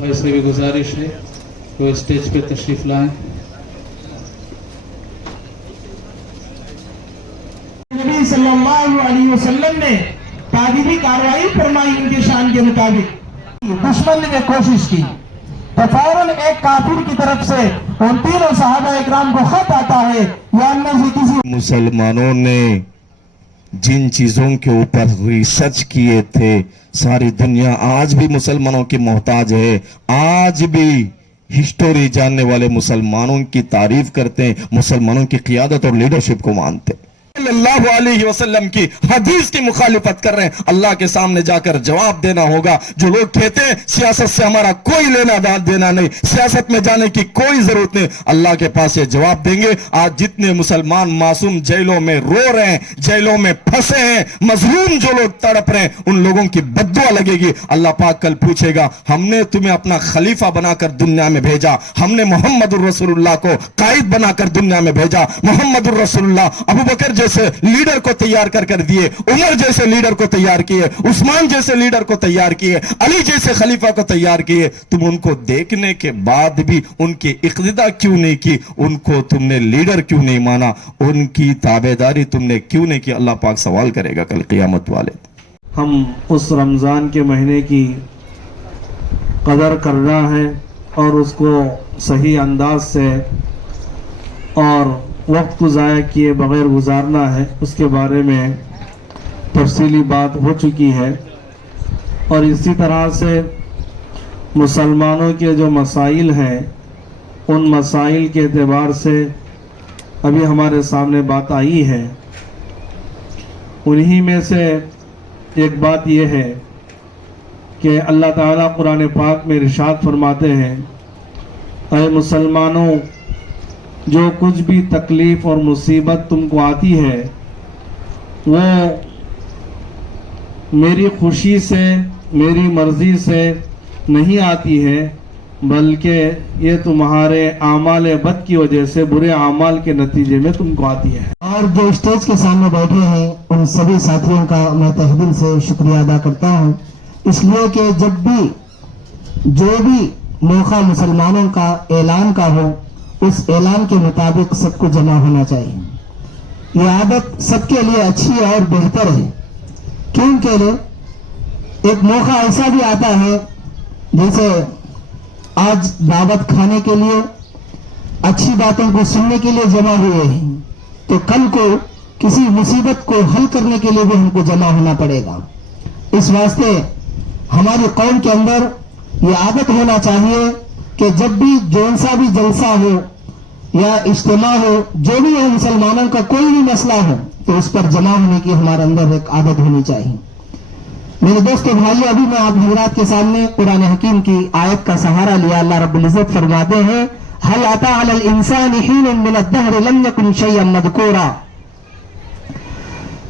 भाई से भी गुजारिश है वो स्टेज पे तशरीफ लाएं। नबी सल्लल्लाहु अलैहि वसल्लम ने तादीबी कार्रवाई फरमाई उनके शान के मुताबिक। दुश्मन ने कोशिश की तो फौरन एक काफिर की तरफ से उन तीनों सहाबा इकराम को खत आता है या उनमें से किसी मुसलमानों ने जिन चीजों के ऊपर रिसर्च किए थे सारी दुनिया आज भी मुसलमानों की मोहताज है। आज भी हिस्टोरी जानने वाले मुसलमानों की तारीफ करते हैं, मुसलमानों की क़ियादत और लीडरशिप को मानते हैं। सल्लल्लाहु अलैहि वसल्लम की हदीस की मुखालिफत कर रहे हैं, अल्लाह के सामने जाकर जवाब देना होगा। जो लोग कहते हैं सियासत से हमारा कोई लेना देना नहीं, सियासत में जाने की कोई जरूरत नहीं, अल्लाह के पास ये जवाब देंगे। आज जितने मुसलमान मासूम जेलों में रो रहे हैं, जेलों में फंसे हैं, मजलूम जो लोग तड़प रहे हैं, उन लोगों की बद्दुआ लगेगी। अल्लाह पाक कल पूछेगा, हमने तुम्हें अपना खलीफा बनाकर दुनिया में भेजा, हमने मोहम्मदुर रसूलुल्लाह को कायद बनाकर दुनिया में भेजा। मोहम्मदुर रसूलुल्लाह अबू बकर जैसे लीडर को तैयार कर दिए, उमर जैसे लीडर को तैयार किए, उस्मान जैसे लीडर को तैयार किए, अली जैसे खलीफा को तैयार किए। तुम उनको देखने के बाद भी उनकी इक़्तिदा क्यों नहीं की? उनको तुमने लीडर क्यों नहीं माना? उनकी ताबेदारी तुमने क्यों नहीं की? अल्लाह पाक सवाल करेगा कल क़यामत वाले। हम उस रमज़ान के महीने की कदर करना है और उसको सही अंदाज से और वक्त को ज़ाया किए बगैर गुजारना है, उसके बारे में तफसीली बात हो चुकी है। और इसी तरह से मुसलमानों के जो मसाइल हैं उन मसाइल के एतबार से अभी हमारे सामने बात आई है। उन्हीं में से एक बात यह है कि अल्लाह ताला कुरान पाक में इरशाद फरमाते हैं, ऐ मुसलमानों, जो कुछ भी तकलीफ़ और मुसीबत तुमको आती है वो मेरी खुशी से, मेरी मर्ज़ी से नहीं आती है, बल्कि ये तुम्हारे आमाल बद की वजह से, बुरे आमाल के नतीजे में तुमको आती है। और जो स्टेज के सामने बैठे हैं उन सभी साथियों का मैं तहे दिल से शुक्रिया अदा करता हूँ, इसलिए कि जब भी जो भी मौका मुसलमानों का ऐलान का हो उस ऐलान के मुताबिक सबको जमा होना चाहिए। यह आदत सबके लिए अच्छी और बेहतर है, क्योंकि एक मौका ऐसा भी आता है जैसे आज दावत खाने के लिए, अच्छी बातों को सुनने के लिए जमा हुए हैं, तो कल को किसी मुसीबत को हल करने के लिए भी हमको जमा होना पड़ेगा। इस वास्ते हमारी कौम के अंदर ये आदत होना चाहिए कि जब भी जौन सा भी जलसा हो या इज्तिमा हो, जो भी है मुसलमानों का कोई भी मसला हो, तो उस पर जमा होने की हमारे अंदर एक आदत होनी चाहिए। मेरे दोस्तों भाइयों, अभी मैं आप हजरात के सामने कुरान हकीम की आयत का सहारा लिया। अल्लाह रब्बुल इज्जत फरमाते हैं, हल अता अलल इंसानी हीनुन मिन अद-दहर लम यकुन शयअन मज़कूरा,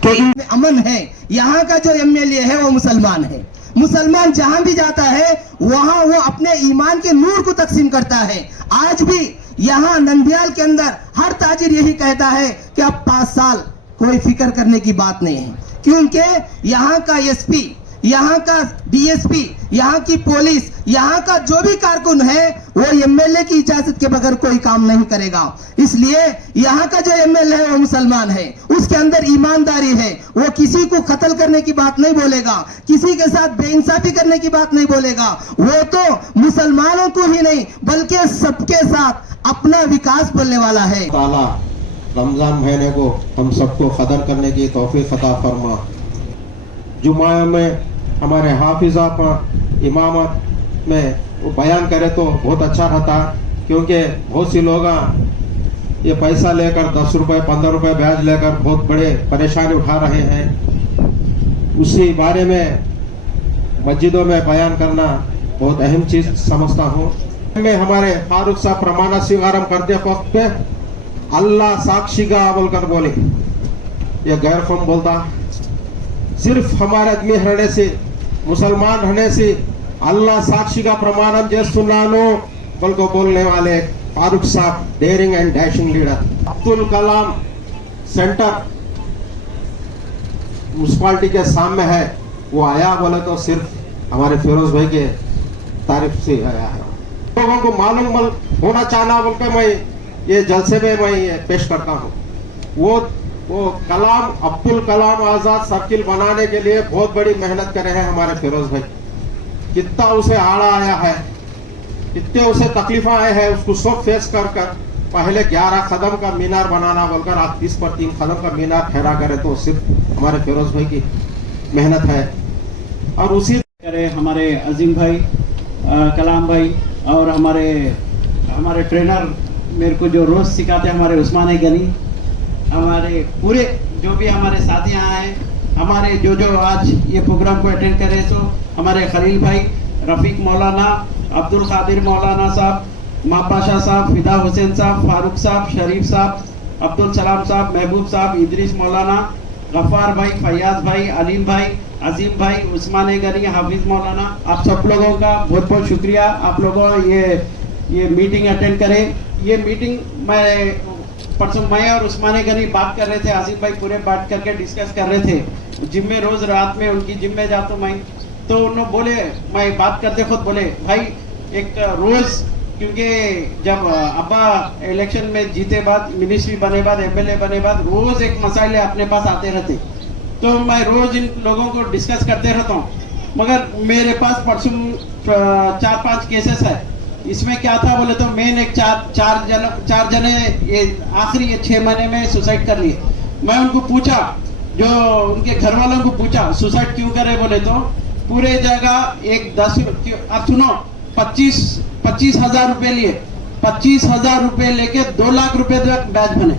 कि इनमें अमन है। यहाँ का जो एमएलए है वो मुसलमान है। मुसलमान जहां भी जाता है वहां वो अपने ईमान के नूर को तकसीम करता है। आज भी यहाँ नंदियाल के अंदर हर ताजिर यही कहता है कि अब 5 साल कोई फिक्र करने की बात नहीं है, क्योंकि यहाँ का एसपी, यहाँ का डीएसपी, यहाँ की पुलिस, यहाँ का जो भी कारकुन है वो एमएलए की इजाजत के बगैर कोई काम नहीं करेगा। इसलिए यहाँ का जो एमएलए है वो मुसलमान है, उसके अंदर ईमानदारी है, वो किसी को कत्ल करने की बात नहीं बोलेगा, किसी के साथ बेइंसाफी करने की बात नहीं बोलेगा। वो तो मुसलमानों को ही नहीं बल्कि सबके साथ अपना विकास बोलने वाला है। ताला रमजान महीने को हम सबको कदर करने की तौफीक अता फरमा। जुमा में हमारे हाफिजा पर इमामत में वो बयान करे तो बहुत अच्छा रहता, क्योंकि बहुत सी लोग ये पैसा लेकर 10 रुपए 15 रुपए ब्याज लेकर बहुत बड़े परेशानी उठा रहे हैं। उसी बारे में मस्जिदों में बयान करना बहुत अहम चीज समझता हूँ। मैं हमारे फारूक साहब प्रमाण स्वीकारम करते वक्त पे अल्लाह साक्षी का बोलकर बोले, ये गैर कौम बोलता सिर्फ हमारे आदमी रहने से, मुसलमान रहने से अल्लाह साक्षी का प्रमाणम చేస్తున్నాను बल को बोलने वाले Farooq sahab, daring and dashing leader. Abdul Kalam centre municipality के सामने है, वो आया बोले तो सिर्फ हमारे फिरोज भाई के तारीफ से आया है। लोगों को मालूम होना चाहना बोल के मैं ये जलसे में मैं ये पेश करता हूँ। वो कलाम, अब्दुल कलाम आजाद सर्किल बनाने के लिए बहुत बड़ी मेहनत करे हैं हमारे फिरोज भाई। कितना उसे आड़ा आया है, कितने उसे तकलीफा आए हैं, उसको सब फेस कर पहले 11 कदम का मीनार बनाना बोलकर आप 30 पर 3 कदम का मीनार ठहरा करे तो सिर्फ हमारे फिरोज भाई की मेहनत है। और उसी करे हमारे अजीम भाई, कलाम भाई और हमारे ट्रेनर मेरे को जो रोज सिखाते हैं हमारे उस्मान गनी, हमारे पूरे जो भी हमारे साथी यहाँ हैं, हमारे जो आज ये प्रोग्राम को अटेंड करे, सो हमारे खलील भाई, रफीक मौलाना, अब्दुल कादिर मौलाना साहब, मापाशा साहब, फिदा हुसैन साहब, फारूक साहब, शरीफ साहब, अब्दुल सलाम साहब, महबूब साहब, इदरीस मौलाना, गफ्फार भाई, फैयाज भाई, अलीम भाई, अजीम भाई, उस्मान गनी, हाफिज मौलाना, आप सब लोगों का बहुत बहुत शुक्रिया। आप लोगों ये मीटिंग अटेंड करें। ये मीटिंग परसों मैं और उस्मान गनी बात कर रहे थे, आसिफ भाई पूरे बात करके डिस्कस कर रहे थे। जिम में रोज रात में उनकी जिम में जाता हूँ मैं, तो उन्होंने बोले, मैं बात करते खुद बोले भाई एक रोज, क्योंकि जब अब्बा इलेक्शन में जीते बाद, मिनिस्ट्री बने बाद, एमएलए बने बाद, रोज एक मसाइले अपने पास आते रहते, तो मैं रोज इन लोगों को डिस्कस करते रहता हूँ। मगर मेरे पास परसों 4-5 केसेस है। इसमें क्या था बोले तो मेन एक चार जने ये आखिरी 6 महीने में सुसाइड कर लिए। मैं उनको पूछा, जो उनके घर वालों को पूछा सुसाइड क्यों करे बोले तो पूरे जगह एक 10, अब सुनो, 25,000 रुपए लिए, 25,000 रुपए लेके 2 लाख रुपए तक बैच बने,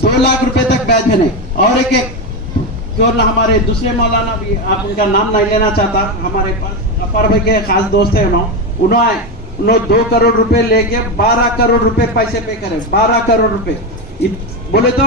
2 लाख रुपए तक बैच बने। और एक जो ना हमारे दूसरे मौलाना भी, आप उनका नाम नहीं लेना चाहता, हमारे पास अफर भाई के खास दोस्त है, उन्होंने 2 करोड़ रुपए लेके 12 करोड़ रुपए पैसे पे करे, 12 करोड़ रुपए। बोले तो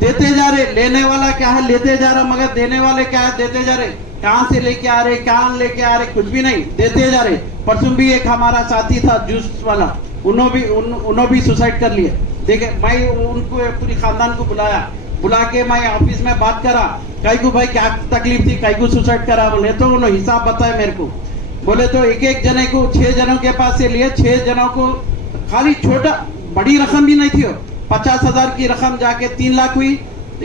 देते जा रहे, लेने वाला क्या है लेते जा रहा, मगर देने वाले क्या है देते जा रहे। कहां से लेके आ रहे, कहां लेके आ रहे, कुछ भी नहीं, देते जा रहे। परसों भी एक हमारा साथी था जूस वाला, उन्होंने भी सुसाइड कर लिए। देखे, मैं उनको पूरी खानदान को बुला के मैं ऑफिस में बात करा, कई को भाई क्या तकलीफ थी, कई को सुसाइड करा, बोले तो उन्होंने हिसाब बताया मेरे को। बोले तो एक जने को 6 जनों के पास से लिए, 6 जनों को खाली छोटा, बड़ी रकम भी नहीं थी, 50,000 की रकम जाके 3 लाख हुई,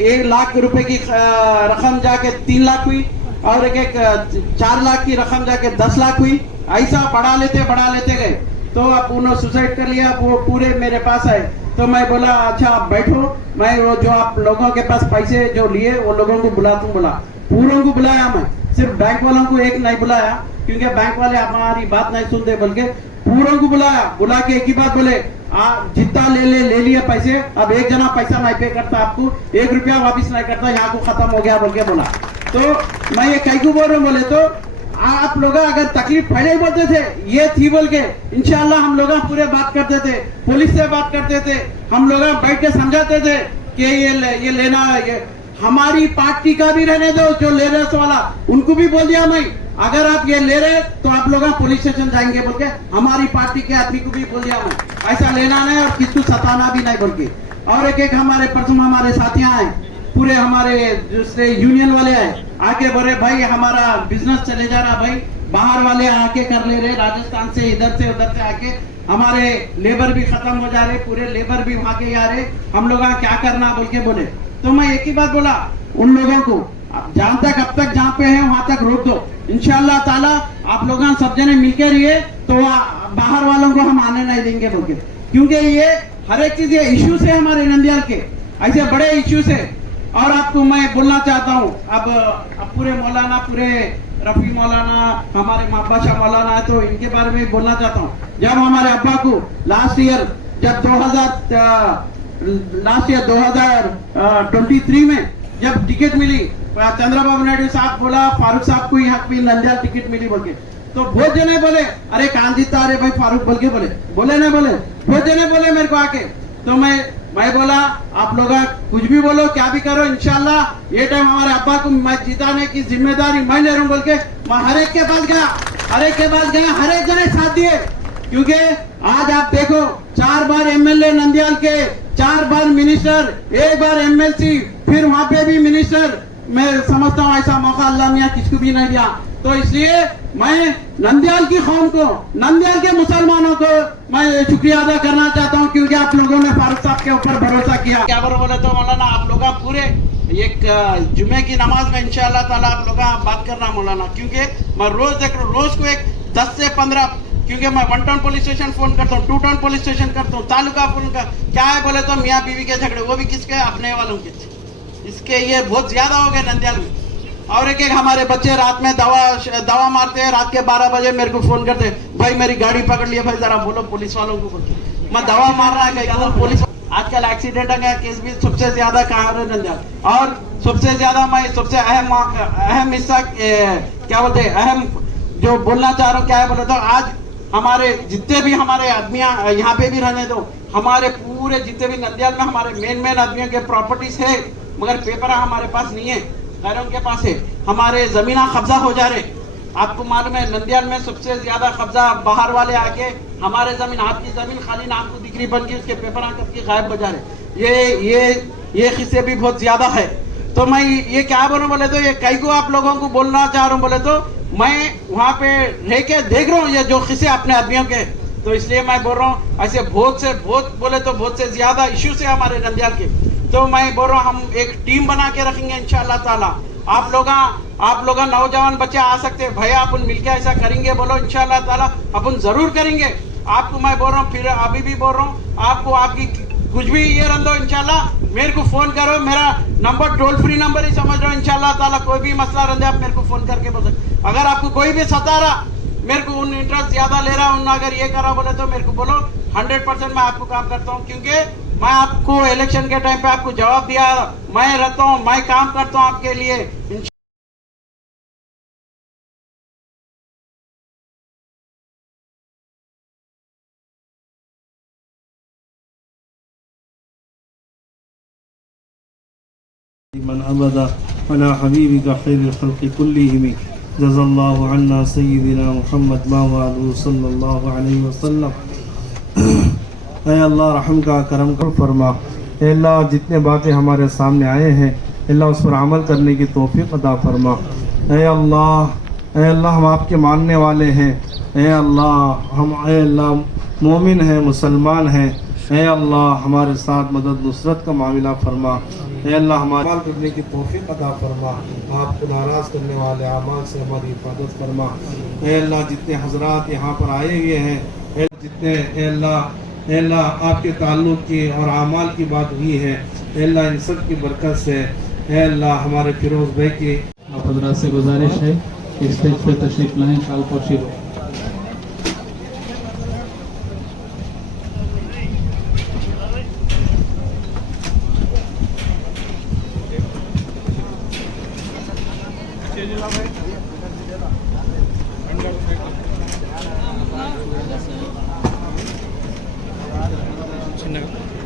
1 लाख रुपए की रकम जाके 3 लाख हुई, और एक 4 लाख की रकम जाके 10 लाख हुई। ऐसा बढ़ा लेते गए, तो अब उन्होंने सुसाइड कर लिया। वो पूरे मेरे पास आए, तो मैं बोला अच्छा आप बैठो, मैं वो जो आप लोगों के पास पैसे जो लिए वो लोगों को बोला पूरों को बुलाया, मैं सिर्फ बैंक वालों को एक नहीं बुलाया, क्योंकि बैंक वाले हमारी बात नहीं सुनते, बल्कि पूरों को बुला के एक ही बात बोले, जितना ले लिए पैसे, अब एक जना पैसा नहीं पे करता, आपको 1 रुपया वापिस नहीं करता, यहाँ को खत्म हो गया बोल के बोला। तो मैं ये कई को बोल रहा हूँ, बोले तो आप लोग अगर तकलीफ पहले ही बोलते थे ये थी बोल के, इंशाल्लाह हम लोग पूरे बात करते थे, पुलिस से बात करते थे, हम लोग बैठ के समझाते थे कि ये लेना, ये हमारी पार्टी का भी रहने दो, जो ले रहे वाला उनको भी बोल दिया मैं, अगर आप ये ले रहे तो आप लोग पुलिस स्टेशन जाएंगे बोल के, हमारी पार्टी के आदमी को भी बोल दिया मैं, ऐसा लेना नहीं और किसको सताना भी नहीं बोल के। और एक हमारे परसों हमारे साथियां आए, पूरे हमारे दूसरे यूनियन वाले आए, आके बोले भाई हमारा बिजनेस चले जा रहा, भाई बाहर वाले आके कर ले रहे, राजस्थान से इधर से उधर से आके हमारे लेबर भी खत्म हो जा रहे, पूरे लेबर भी वहां के आ रहे, हम लोग क्या करना बोल के बोले। तो मैं एक ही बात बोला उन लोगों को, जहां तक अब तक जहाँ पे है वहां तक रोक दो, इंशाल्लाह ताला आप लोग सब जने मिलकर रहिए, तो बाहर वालों को हम आने नहीं देंगे बोल के, क्योंकि ये हर एक चीज ये इश्यूज है हमारे नंदियाल के, ऐसे बड़े इश्यूज है। और आपको मैं बोलना चाहता हूँ, अब पूरे मौलाना, पूरे रफी मौलाना, हमारे माबाशा मौलाना है, तो इनके बारे में बोलना चाहता हूँ। जब हमारे अब्बा को लास्ट ईयर जब 2023 में जब टिकट मिली, चंद्रबाबू नायडू साहब बोला फारूक साहब को यहाँ पे नंदियाल टिकट मिली बोल के, तो बहुत जने बोले अरे कहां जीता, अरे भाई फारूक बोल के बोले नहीं बोले, बहुत जने बोले मेरे को आके। तो मैं मैं बोला आप लोग कुछ भी बोलो क्या भी करो इंशाल्लाह ये टाइम हमारे अब्बा को मैं जिताने की जिम्मेदारी मैं ले रहा हूँ बोल के मैं हर एक के पास गया, हर एक के पास गया, हर एक जने साथ दिए। क्योंकि आज आप देखो 4 बार एमएलए नंदियाल के, 4 बार मिनिस्टर, 1 बार एमएलसी, फिर वहां पे भी मिनिस्टर। मैं समझता हूँ ऐसा मौका अल्लाह मियां किसको भी नहीं दिया। तो इसलिए मैं नंदियाल की कौम को, नंदियाल के मुसलमानों को मैं शुक्रिया अदा करना चाहता हूँ क्योंकि आप लोगों ने फारूक साहब के ऊपर भरोसा किया। क्या बोले तो मौलाना आप लोग पूरे एक जुमे की नमाज में इंशाअल्लाह ताला आप लोग बात करना मौलाना, क्योंकि मैं रोज देख रहा हूँ, रोज को एक 10 से 15, क्योंकि मैं 1 टाउन पुलिस स्टेशन फोन करता हूँ, 2 टाउन पुलिस स्टेशन करता हूँ, तालुका फोन कर, क्या है बोले तो मियाँ बीवी के झगड़े, वो भी किसके, अपने वालों के। इसके ये बहुत ज्यादा हो गए नंदियाल में। और एक हमारे बच्चे रात में दवा मारते हैं, रात के 12 बजे मेरे को फोन करते हैं, भाई मेरी गाड़ी पकड़ लिया, भाई जरा बोलो पुलिस वालों को बोलते, मैं दवा मार रहा है पुलिस। आजकल एक्सीडेंट का केस भी सबसे ज्यादा कहाँ है नंदियाल। और सबसे ज्यादा मैं सबसे अहम हिस्सा क्या बोलते हैं, अहम जो बोलना चाह रहा हूँ क्या है बोले तो आज हमारे जितने भी हमारे आदमियां यहाँ पे भी रहने दो, हमारे पूरे जितने भी नंदियाल में हमारे मेन आदमियों के प्रॉपर्टीज है, मगर पेपर हमारे पास नहीं है, गैरों के पास है। हमारे जमीना कब्जा हो जा रहे। आपको मालूम है नंदियाल में सबसे ज्यादा कब्जा बाहर वाले आके हमारे जमीन, आपकी जमीन खाली नाम को दिख रही बन के उसके पेपर आकर गायब हो जा रहे। ये किस्से भी बहुत ज्यादा है। तो मैं ये क्या बोलूं बोले तो ये कई को आप लोगों को बोलना चाह रहा हूँ बोले तो मैं वहां पे रह के देख रहा हूँ ये जो किस्से अपने आदमियों के। तो इसलिए मैं बोल रहा हूँ ऐसे बहुत बोले तो बहुत से ज्यादा इश्यूज है हमारे नंदियाल के। तो मैं बोल रहा हूँ हम एक टीम बना के रखेंगे इंशाअल्लाह ताला। आप लोग नौजवान बच्चे आ सकते हैं, भैया अपन मिलके ऐसा करेंगे बोलो इंशाअल्लाह ताला अपन जरूर करेंगे। आपको मैं बोल रहा हूँ, फिर अभी भी बोल रहा हूँ, आपको आपकी कुछ भी ये रंदो इंशाल्लाह मेरे को फोन करो, मेरा नंबर टोल फ्री नंबर ही समझ रहा हूँ इंशाल्लाह ताला। कोई भी मसला रंदे आप मेरे को फोन करके बोल सकते। अगर आपको कोई भी सता रहा, मेरे को उन इंटरेस्ट ज्यादा ले रहा हूँ, अगर ये करा बोले तो मेरे को बोलो, 100% मैं आपको काम करता हूँ। क्योंकि मैं आपको इलेक्शन के टाइम पे आपको जवाब दिया, मैं रहता हूँ, मैं काम करता हूँ आपके लिए। मन अबदा अला हबीबिका खैरुल खल्क़ि कुल्लिहिम जज़ल्लाहु अन्ना सय्यिदिना मुहम्मद मावालू सल्लल्लाहु अलैहि वसल्लम। ऐ अल्लाह रहम का करम कर फरमा। ऐ अल्लाह जितने बातें हमारे सामने आए हैं अल्लाह उस पर अमल करने की तौफीक अता फरमा। ऐ अल्लाह हम आपके मानने वाले हैं। ऐ अल्लाह मोमिन हैं, मुसलमान हैं। ऐ अल्लाह हमारे साथ मदद नुसरत का मामला फरमा। ऐ अल्लाह हमारे अमल करने की तौफीक अता फरमा। आपको नाराज़ करने वाले अमाल से हमारी हिफाजत फरमा। ऐ अल्लाह जितने हजरात यहाँ पर आए हुए हैं, जितने ऐ अल्लाह आपके ताल्लुक़ की और अमाल की बात हुई है, ऐ अल्लाह इन सब की बरकत से ऐ अल्लाह हमारे फिरोज़ भाई की आप हजरात से गुजारिश है कि स्टेज पे तशरीफ लाएं, काल पोशीर हो। చిన్నగా